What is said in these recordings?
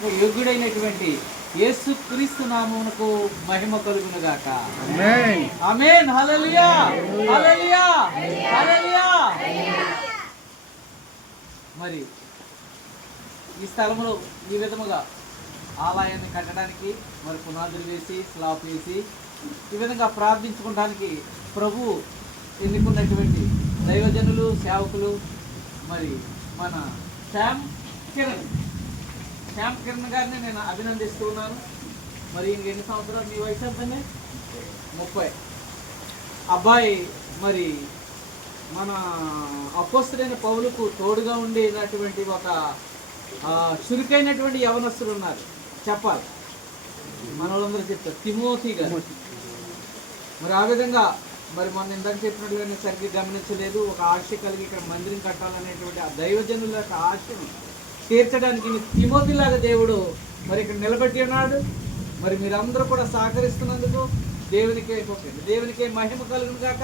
ఆరాధించుటకు యోగ్యుడైనటువంటి యేసు క్రీస్తు నామమునకు మహిమ కలుగును గాక. ఆమేన్. ఆమేన్. హల్లెలూయా, హల్లెలూయా, హల్లెలూయా. మరి ఈ స్థలములో ఈ విధముగా ఆలయాన్ని కట్టడానికి మరి పునాదులు వేసి స్లాబ్ వేసి ఈ విధంగా ప్రార్థించుకోవడానికి ప్రభు ఎన్నుకున్నటువంటి దైవజనులు, సేవకులు, మరి మన శ్యామ్ కిరణ్ గారిని నేను అభినందిస్తూ ఉన్నాను. మరి ఈయనకి ఎన్ని సంవత్సరాలు? మీ వయసు ఎంతనే? 30. అబ్బాయి మరి మన అపోస్తలుడైన పౌలుకు తోడుగా ఉండేటటువంటి ఒక చురుకైనటువంటి యవనస్తులు ఉన్నారు. చెప్పాలి, మన వాళ్ళందరూ చెప్తారు, తిమోతి గారు. మరి ఆ విధంగా మరి మొన్న ఇందాక చెప్పినట్లుగా సరిగ్గా గమనించలేదు. ఒక ఆశ కలిగి ఇక్కడ మందిరం కట్టాలనేటువంటి ఆ దైవజనుల యొక్క ఆశను తీర్చడానికి తిమోతిలాగా దేవుడు మరి ఇక్కడ నిలబెట్టి ఉన్నాడు. మరి మీరందరూ కూడా సహకరిస్తున్నందుకు దేవునికే మహిమ కలుగును గాక.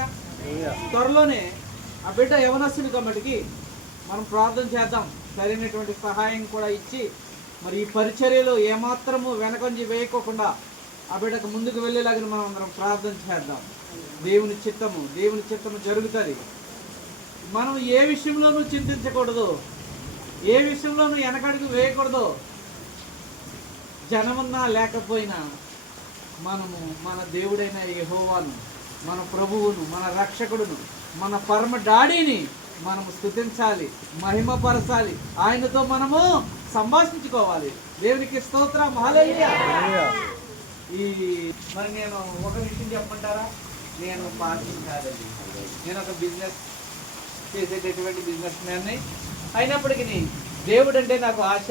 త్వరలోనే ఆ బిడ్డ యవనస్తుని కాబట్టి మనం ప్రార్థన చేద్దాం, సరైనటువంటి సహాయం కూడా ఇచ్చి మరి ఈ పరిచర్యలో ఏమాత్రము వెనకంజి వేయకోకుండా ఆ బిడ్డకు ముందుకు వెళ్ళేలాగా మనం అందరం ప్రార్థన చేద్దాం. దేవుని చిత్తము జరుగుతుంది. మనం ఏ విషయంలోనూ చింతించకూడదు, ఏ విషయంలోనూ వెనకడుగు వేయకూడదు. జనమున్నా లేకపోయినా మనము మన దేవుడైన యెహోవాను, మన ప్రభువును, మన రక్షకుడును, మన పరమ డాడీని మనము స్తుతించాలి, మహిమపరచాలి. ఆయనతో మనము సంభాషించుకోవాలి. దేవునికి స్తోత్రం, హల్లెలూయా. మరి నేను ఒక విషయం చెప్పమంటారా? నేను పాస్టర్ కాదండి, నేను ఒక బిజినెస్ చేసేటటువంటి బిజినెస్ మ్యాన్ని. అయినప్పటికీ దేవుడు అంటే నాకు ఆశ.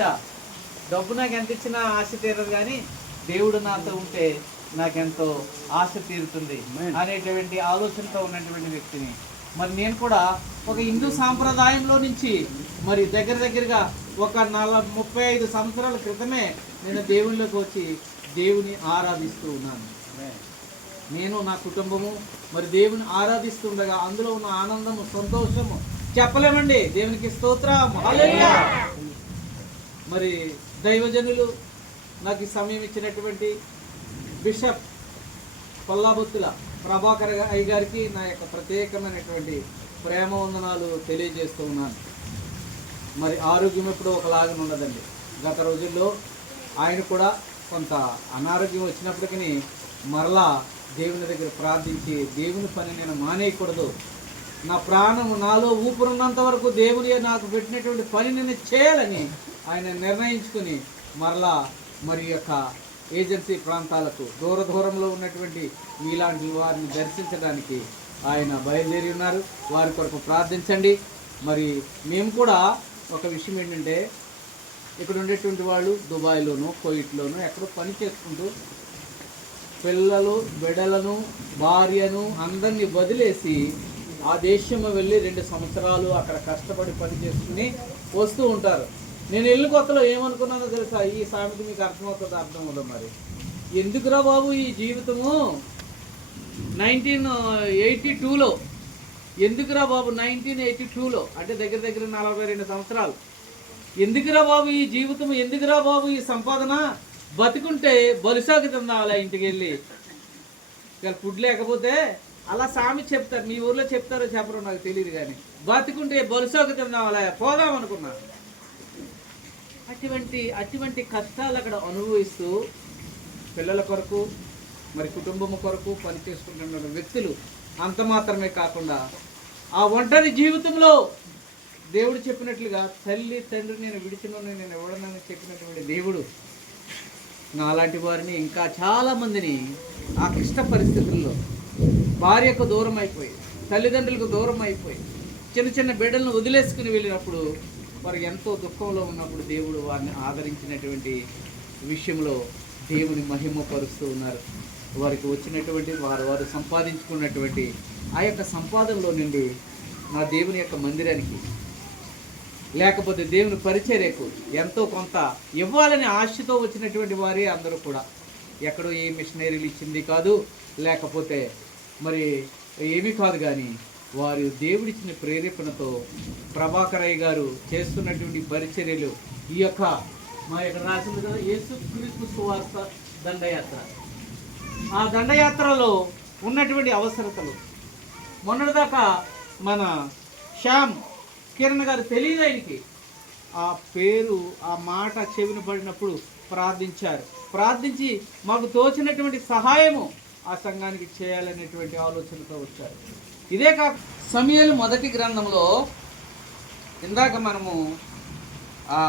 డబ్బు నాకు ఎంత ఇచ్చినా ఆశ తీరదు, కానీ దేవుడు నాతో ఉంటే నాకెంతో ఆశ తీరుతుంది అనేటువంటి ఆలోచనతో ఉన్నటువంటి వ్యక్తిని. మరి నేను కూడా ఒక హిందూ సాంప్రదాయంలో నుంచి మరి దగ్గరగా ఒక 35 సంవత్సరాల క్రితమే నేను దేవుళ్ళకి వచ్చి దేవుని ఆరాధిస్తూ ఉన్నాను. నేను, నా కుటుంబము మరి దేవుని ఆరాధిస్తుండగా అందులో ఉన్న ఆనందము, సంతోషము చెప్పలేమండి. దేవునికి స్తోత్రం, హల్లెలూయా. మరి దైవజనులు నాకు ఈ సమయం ఇచ్చినటువంటి బిషప్ పల్లాబొత్తుల ప్రభాకర్ అయ్య గారికి నా యొక్క ప్రత్యేకమైనటువంటి ప్రేమ వందనాలు తెలియజేస్తూ ఉన్నాను. మరి ఆరోగ్యం ఎప్పుడూ ఒకలాగా ఉండదండి. గత రోజుల్లో ఆయన కూడా కొంత అనారోగ్యం వచ్చినప్పటికీ మరలా దేవుని దగ్గర ప్రార్థించి దేవుని పని నేను మానేయకూడదు, నా ప్రాణము నాలో ఊపిరున్నంత వరకు దేవుని నాకు పెట్టినటువంటి పని నేను చేయాలని ఆయన నిర్ణయించుకుని మరలా మరి యొక్క ఏజెన్సీ ప్రాంతాలకు దూరంలో ఉన్నటువంటి మీలాంటి వారిని దర్శించడానికి ఆయన బయలుదేరి ఉన్నారు. వారి కొరకు ప్రార్థించండి. మరి మేము కూడా ఒక విషయం ఏంటంటే, ఇక్కడ ఉండేటువంటి వాళ్ళు దుబాయ్లోను, కువైట్లోను ఎక్కడో పని చేసుకుంటూ పిల్లలు, బిడ్డలను, భార్యను అందరినీ వదిలేసి ఆ దేశంలో వెళ్ళి 2 సంవత్సరాలు అక్కడ కష్టపడి పని చేసుకుని వస్తూ ఉంటారు. నేను వెళ్ళి కొత్తలో ఏమనుకున్నానో తెలుసా? ఈ సామెత మీకు అర్థమవుతుంది, అర్థం అవుతుంది. మరి ఎందుకురా బాబు ఈ జీవితము 1982లో, ఎందుకురా బాబు 1982లో అంటే దగ్గర 42 సంవత్సరాలు, ఎందుకురా బాబు ఈ జీవితం, ఎందుకురా బాబు ఈ సంపాదన? బతికుంటే బలుసాకి తిందాలా ఇంటికి వెళ్ళి, ఫుడ్ లేకపోతే అలా సామి చెప్తారు. మీ ఊర్లో చెప్తారో చెప్పరో నాకు తెలియదు, కానీ బతికుంటే బలుసాకి తిందాలా పోదాం అనుకున్నా. అటువంటి కష్టాలు అక్కడ అనుభవిస్తూ పిల్లల కొరకు మరి కుటుంబం కొరకు పని చేసుకుంటున్న వ్యక్తులు అంత మాత్రమే కాకుండా ఆ ఒంటరి జీవితంలో దేవుడు చెప్పినట్లుగా తల్లి తండ్రి నేను విడిచిన నేను ఎవడనని చెప్పినటువంటి దేవుడు నాలాంటి వారిని ఇంకా చాలామందిని ఆ క్లిష్ట పరిస్థితుల్లో భార్యకు దూరం అయిపోయి, తల్లిదండ్రులకు దూరం అయిపోయి, చిన్న బిడ్డలను వదిలేసుకుని వెళ్ళినప్పుడు వారు ఎంతో దుఃఖంలో ఉన్నప్పుడు దేవుడు వారిని ఆదరించినటువంటి విషయంలో దేవుని మహిమపరుస్తూ ఉన్నారు. వారికి వచ్చినటువంటి వారు సంపాదించుకున్నటువంటి ఆ యొక్క సంపాదనలో నుండి నా దేవుని యొక్క మందిరానికి లేకపోతే దేవుని పరిచర్యకు ఎంతో కొంత ఇవ్వాలని ఆశతో వచ్చినటువంటి వారే అందరూ కూడా. ఎక్కడో ఏ మిషనరీలు ఇచ్చింది కాదు, లేకపోతే మరి ఏమీ కాదు, కానీ వారు దేవుడిచ్చిన ప్రేరేపణతో ప్రభాకరయ్య గారు చేస్తున్నటువంటి పరిచర్యలు ఈ యొక్క మా ఇక్కడ రాసింది కదా యేసుక్రీస్తు సువార్త దండయాత్ర. ఆ దండయాత్రలో ఉన్నటువంటి అవసరతలు మొన్నటిదాకా మన శ్యామ్ కిరణ్ గారు తెలియదు ఆయనకి. ఆ పేరు ఆ మాట చెవిన పడినప్పుడు ప్రార్థించారు. ప్రార్థించి మాకు తోచినటువంటి సహాయము ఆ సంఘానికి చేయాలనేటువంటి ఆలోచనతో వచ్చారు. ఇదే కాక సమూయేలు మొదటి గ్రంథంలో ఇందాక మనము ఆ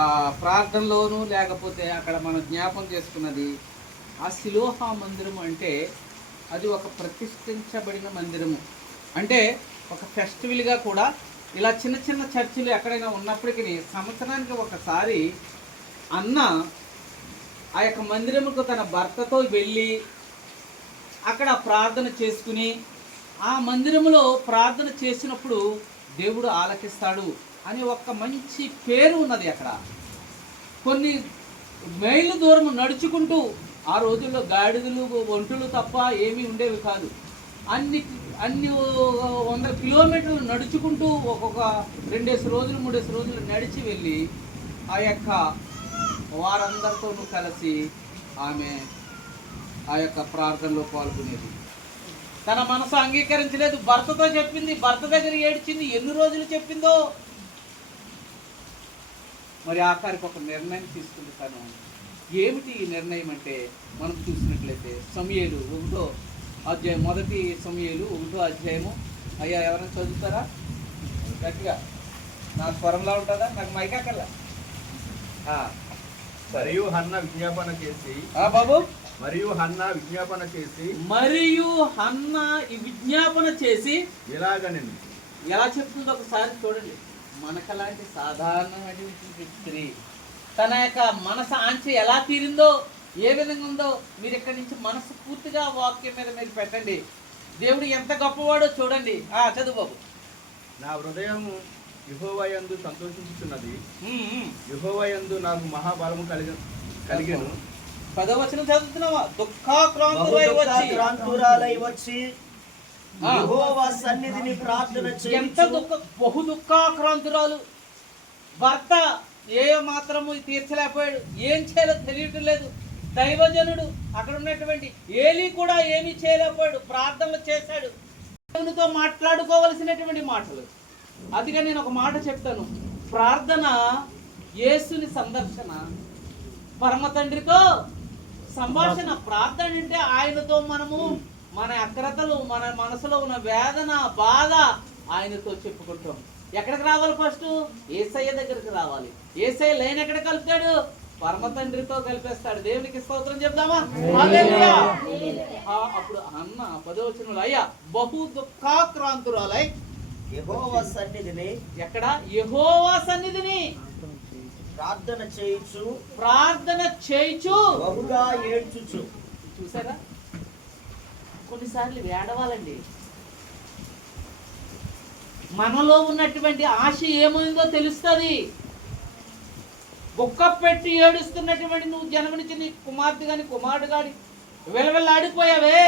ప్రార్థనలోను లేకపోతే అక్కడ మనం జ్ఞాపం చేసుకున్నది ఆ శిలోహా మందిరము అంటే అది ఒక ప్రతిష్ఠించబడిన మందిరము. అంటే ఒక ఫెస్టివల్గా కూడా ఇలా చిన్న చిన్న చర్చిలు ఎక్కడైనా ఉన్నప్పటికీ సంవత్సరానికి ఒకసారి అన్న ఆ యొక్క మందిరముకు తన భర్తతో వెళ్ళి అక్కడ ప్రార్థన చేసుకుని ఆ మందిరములో ప్రార్థన చేసినప్పుడు దేవుడు ఆలకిస్తాడు అని ఒక మంచి పేరు ఉన్నది. అక్కడ కొన్ని మైళ్ళు దూరం నడుచుకుంటూ, ఆ రోజుల్లో గాడిదలు ఒంటులు తప్ప ఏమీ ఉండేవి కాదు, అన్ని 100 కిలోమీటర్లు నడుచుకుంటూ ఒక్కొక్క 2 రోజులు 3 రోజులు నడిచి వెళ్ళి ఆ యొక్క వారందరితోనూ కలిసి ఆమె ఆ యొక్క ప్రార్థనలో పాల్గొనేది. తన మనసు అంగీకరించలేదు, భర్తతో చెప్పింది, భర్త దగ్గర ఏడ్చింది, ఎన్ని రోజులు చెప్పిందో. మరి ఆఖరికి ఒక నిర్ణయం తీసుకుంది తను. ఏమిటి ఈ నిర్ణయం అంటే మనం చూసినట్లయితే సమూయేలు 1వ అధ్యాయం, మొదటి సమూయేలు 1వ అధ్యాయము. అయ్యా ఎవరైనా చదువుతారా గట్టిగా? నాకు స్వరంలా ఉంటుందా? నాకు మైకాకల్లా. మరియు హన్న విజ్ఞాపన చేసి బాబు మరియు హన్న విజ్ఞాపన చేసి ఈ విజ్ఞాపన చేసి ఎలాగనని ఎలా చెప్తుందో ఒకసారి చూడండి. మనకలాంటి సాధారణమైనటువంటి స్త్రీ తన యొక్క మనసు ఆంచి ఎలా తీరిందో, ఏ విధంగా ఉందో మీరు ఇక్కడి నుంచి మనసు పూర్తిగా వాక్యం మీద మీరు పెట్టండి. దేవుడు ఎంత గొప్పవాడో చూడండి. చదువు బాబు. నా హృదయము యెహోవాయందు సంతోషించుతున్నది, యెహోవాయందు నాకు మహాబలము కలిగెను. 10వ వచనం చదువుతున్నావా? దుఃఖాక్రాంతురాలై వచ్చి యెహోవా సన్నిధిని ప్రార్థన చేయుచు. ఎంత బహు దుఃఖాక్రాంతురాలు. భర్త ఏ మాత్రము తీర్చలేకపోయాడు, ఏం చేయాలో తెలియటం లేదు. దైవజనుడు అక్కడ ఉన్నటువంటి ఏలీ కూడా ఏమీ చేయలేకపోయాడు, ప్రార్థనలు చేశాడు. దేవునితో మాట్లాడుకోవలసినటువంటి మాటలు. అదిగా నేను ఒక మాట చెప్తాను. ప్రార్థన యేసుని సందర్శన, పరమ తండ్రితో సంభాషణ. ప్రార్థన అంటే ఆయనతో మనము మన అక్రతలు, మన మనసులో ఉన్న వేదన, బాధ ఆయనతో చెప్పుకుంటాం. ఎక్కడికి రావాలి? ఫస్ట్ యేసయ్య దగ్గరికి రావాలి. యేసయ్య లేని ఎక్కడ కలుపుతాడు? పరమ తండ్రితో కలిపేస్తాడు. దేవునికి స్తోత్రం చెప్దామా? హల్లెలూయా. అప్పుడు అన్న 10వ వచనంలో అయ్యా బహు దుఃఖాక్రాంతురాలై యెహోవా సన్నిధిని, ఎక్కడ? యెహోవా సన్నిధిని ప్రార్థన చేయుచు బహుగా ఏడ్చుచు. చూసారా? కొన్నిసార్లు ఏడవాలండి. మనలో ఉన్నటువంటి ఆశ ఏమైందో తెలుస్తుంది. బొక్క పెట్టి ఏడుస్తున్నటువంటి నువ్వు జన్మనిచ్చి నీ కుమార్తె గాని కుమారుడు గాని విలవెల్లాడిపోయావే,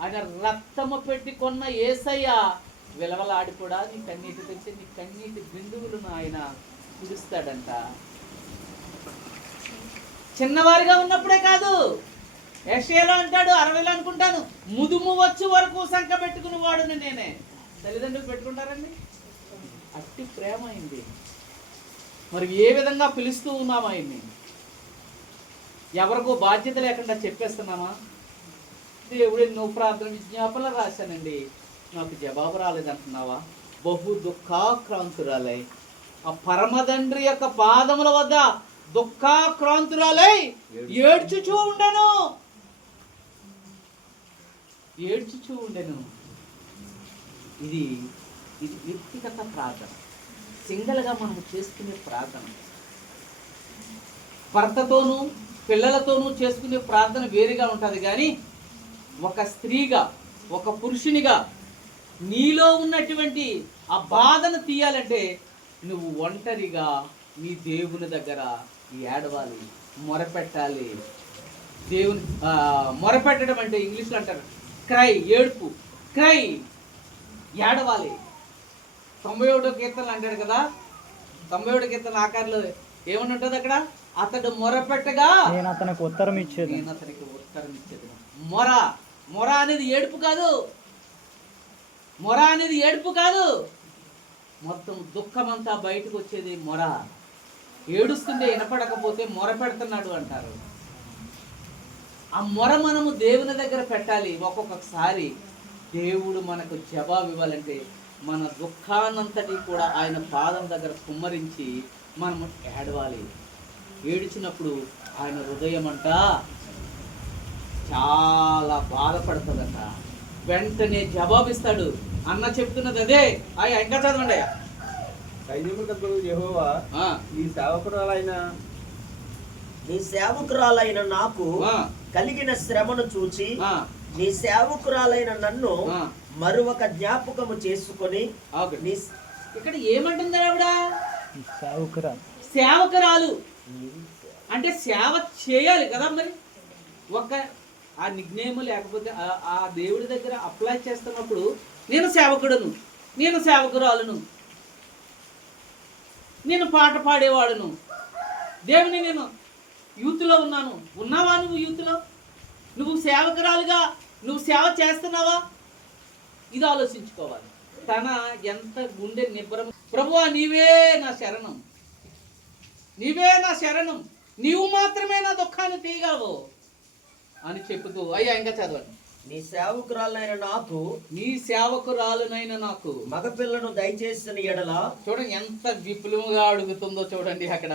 ఆయన రక్తము పెట్టి కొన్న యేసయ్య విలవలాడిపోడా నీ కన్నీటి తెచ్చి నీ కన్నీటి బిందువులను ఆయన కుడుస్తాడంట. చిన్నవారిగా ఉన్నప్పుడే కాదు, యెషయాలో అంటాడు 60లో అనుకుంటాను, ముదుము వచ్చే వరకు సంఖ్య పెట్టుకుని వాడుని నేనే. తల్లిదండ్రులు పెట్టుకుంటారండి. అట్టి ప్రేమ అయింది. మరి ఏ విధంగా పిలుస్తూ ఉన్నామా ఆయన్ని? ఎవరికో బాధ్యత లేకుండా చెప్పేస్తున్నామా? దేవుడు ఎన్నో ప్రార్థన విజ్ఞాపనలు రాశానండి, నాకు జవాబు రాలేదంటున్నావా? బహు దుఃఖాక్రాంతురాలై ఆ పరమతండ్రి యొక్క పాదముల వద్ద దుఃఖాక్రాంతురాలై ఏడ్చుచూ ఉండెను. ఇది వ్యక్తిగత ప్రార్థన, సింగల్గా మనం చేసుకునే ప్రార్థన. భర్తతోనూ పిల్లలతోనూ చేసుకునే ప్రార్థన వేరుగా ఉంటుంది. కానీ ఒక స్త్రీగా, ఒక పురుషునిగా నీలో ఉన్నటువంటి ఆ బాధను తీయాలంటే నువ్వు ఒంటరిగా నీ దేవుని దగ్గర ఏడవాలి, మొరపెట్టాలి. దేవుని మొరపెట్టడం అంటే ఇంగ్లీష్లో అంటారు క్రై, ఏడుపు, క్రై, ఏడవాలి. 91వ కీర్తనలు అంటాడు కదా, 91వ కీర్తన ఆకారంలో ఏమని ఉంటుంది అక్కడ? అతడు మొరపెట్టగా నేను అతనికి ఉత్తరం ఇచ్చేది. నేను అతనికి ఉత్తరం ఇచ్చేది. మొర అనేది ఏడుపు కాదు. మొర అనేది ఏడుపు కాదు. మొత్తం దుఃఖమంతా బయటకు వచ్చేది మొర. ఏడుస్తుంటే వినపడకపోతే మొర పెడుతున్నాడు అంటారు. ఆ మొర మనము దేవుని దగ్గర పెట్టాలి. ఒక్కొక్కసారి దేవుడు మనకు జవాబు ఇవ్వాలంటే మన దుఃఖానంతటి కూడా ఆయన పాదం దగ్గర కుమ్మరించి మనము ఏడవాలి. ఏడిచినప్పుడు ఆయన హృదయం అంట చాలా బాధపడుతుందంట. వెంటనే జవాబిస్తాడు. అన్న చెప్తున్నది అదే. ఇంకా చదవండి. సైన్యములకు యెహోవా నీ సేవకురాలైన నాకు కలిగిన శ్రమను చూచి నీ సేవకురాలైన నన్ను మరొక జ్ఞాపకము చేసుకొని. ఇక్కడ ఏమంటుంది ఆవిడ? సేవకురాలు అంటే సేవ చేయాలి కదా. మరి ఒక ఆ నిగ్నేము లేకపోతే ఆ దేవుడి దగ్గర అప్లై చేస్తున్నప్పుడు నేను సేవకుడును, నేను సేవకురాలును, నేను పాట పాడేవాడును, దేవుని నేను యూత్లో ఉన్నావా? నువ్వు యూత్లో నువ్వు సేవకురాలుగా నువ్వు సేవ చేస్తున్నావా? ఇది ఆలోచించుకోవాలి. తన ఎంత గుండె నిబ్బరం. ప్రభువా నీవే నా శరణం, నీవే నా శరణం, నీవు మాత్రమే నా దుఃఖాన్ని తీయగలవు అని చెప్పుతూ ఇంకా చదవండి. నీ సేవకురాలైన నాకు మగపిల్లను దయచేసిన ఎడల. చూడండి ఎంత విపులముగా అడుగుతుందో చూడండి. అక్కడ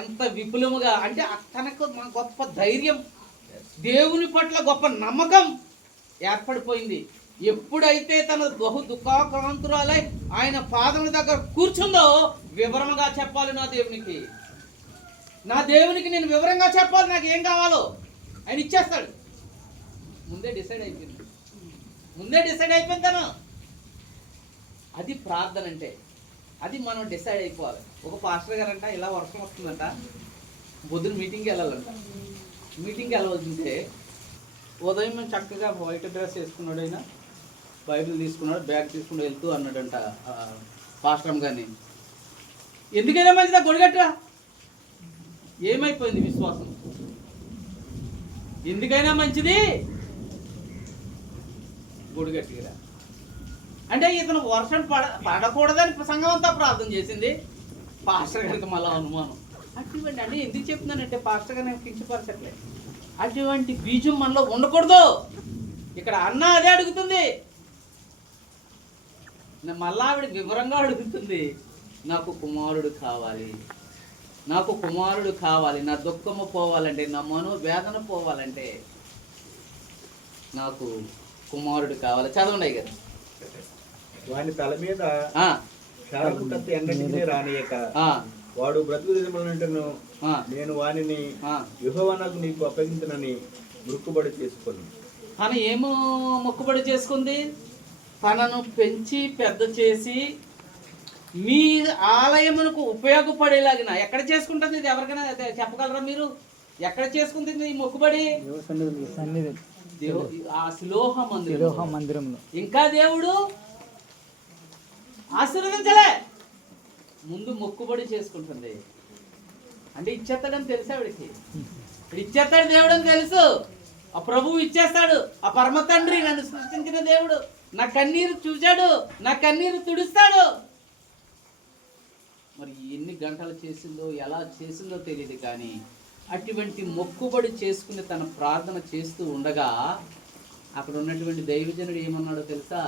ఎంత విపులముగా అంటే తనకు గొప్ప ధైర్యం, దేవుని పట్ల గొప్ప నమ్మకం ఏర్పడిపోయింది. ఎప్పుడైతే తన బహు దుఃఖాక్రాంతురాలై ఆయన పాదముల దగ్గర కూర్చుందో వివరంగా చెప్పాలి. నా దేవునికి నేను వివరంగా చెప్పాలి. నాకు ఏం కావాలో ఆయన ఇచ్చేస్తాడు. ముందే డిసైడ్ అయిపోయింది తను. అది ప్రార్థన అంటే. అది మనం డిసైడ్ అయిపోవాలి. ఒక పాస్టర్ గారంట ఇలా వర్షం వస్తుందంట, పొద్దున్న మీటింగ్కి వెళ్ళాలంట. మీటింగ్కి వెళ్ళవలసింటే ఉదయం మేము చక్కగా వైట్ డ్రెస్ వేసుకున్నాడు, ఆయన బైబిల్ తీసుకున్నాడు, బ్యాగ్ తీసుకుని వెళ్తూ అన్నాడంట పాస్టర్ గారిని, ఎందుకైనా మంచిదా గొడిగట్టురా. ఏమైపోయింది విశ్వాసం? ఎందుకైనా మంచిది గొడిగట్టురా అంటే ఇతను వర్షం పడకూడదని సంఘం అంతా ప్రార్థన చేసింది. పాస్టర్ గారికి మళ్ళీ అనుమానం. అటువంటి అంటే ఎందుకు చెప్తున్నానంటే పాస్టర్ గారు నేను కించపరచట్లేదు. అటువంటి బీజం మనలో ఉండకూడదు. ఇక్కడ అన్న అదే అడుగుతుంది. మళ్ళా ఆవిడ వివరంగా అడుగుతుంది, నాకు కుమారుడు కావాలి, నాకు కుమారుడు కావాలి, నా దుఃఖము పోవాలంటే, నా మనోవేదన పోవాలంటే నాకు కుమారుడు కావాలి. చదవండి గారు. వాని తల మీద ఎండటిని రానియక వాడు బ్రతుకు దినములను నేను వానిని యెహోవాకు నీకు అప్పగించనని మొక్కుబడి చేసుకుని. తను ఏమో మొక్కుబడి చేసుకుంది? తనను పెంచి పెద్ద చేసి మీ ఆలయమునకు ఉపయోగపడేలాగిన ఎక్కడ చేసుకుంటుంది? ఇది ఎవరికైనా చెప్పగలరా మీరు? ఎక్కడ చేసుకుంటుంది ఈ మొక్కుబడి? ఆ శిలోహ మందిరంలో. ఇంకా దేవుడు ఆశీర్వదించలే, ముందు మొక్కుబడి చేసుకుంటుంది. అంటే ఇచ్చేస్తాడని తెలుసు ఆవిడికి. ఇచ్చేస్తాడు దేవుడు అని తెలుసు. ఆ ప్రభువు ఇచ్చేస్తాడు. ఆ పరమ తండ్రి నన్ను సృష్టించిన దేవుడు నా కన్నీరు చూశాడు, నా కన్నీరు తుడుస్తాడు. మరి ఎన్ని గంటలు చేసిందో ఎలా చేసిందో తెలియదు, కానీ అటువంటి మొక్కుబడి చేసుకుని తన ప్రార్థన చేస్తూ ఉండగా అక్కడ ఉన్నటువంటి దైవజనుడు ఏమన్నాడో తెలుసా?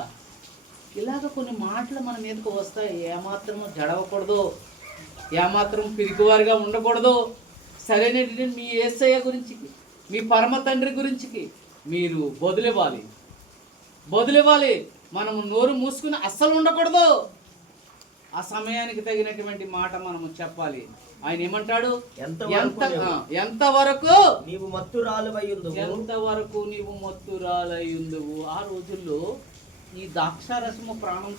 ఇలాగ కొన్ని మాటలు మన మీదకు వస్తాయి, ఏమాత్రము జడవకూడదు, ఏమాత్రం పిరికివారిగా ఉండకూడదు. సరైన మీ యేసయ్య గురించి, మీ పరమ తండ్రి గురించి మీరు బదులివ్వాలి. మనం నోరు మూసుకుని అస్సలు ఉండకూడదు. ఆ సమయానికి తగినటువంటి మాట మనము చెప్పాలి. ఆయన ఏమంటాడు? ఎంతవరకు నీవు మత్తురాలయ్యుందువు. ఆ రోజుల్లో ఈ ద్రాక్షారసము ప్రాణం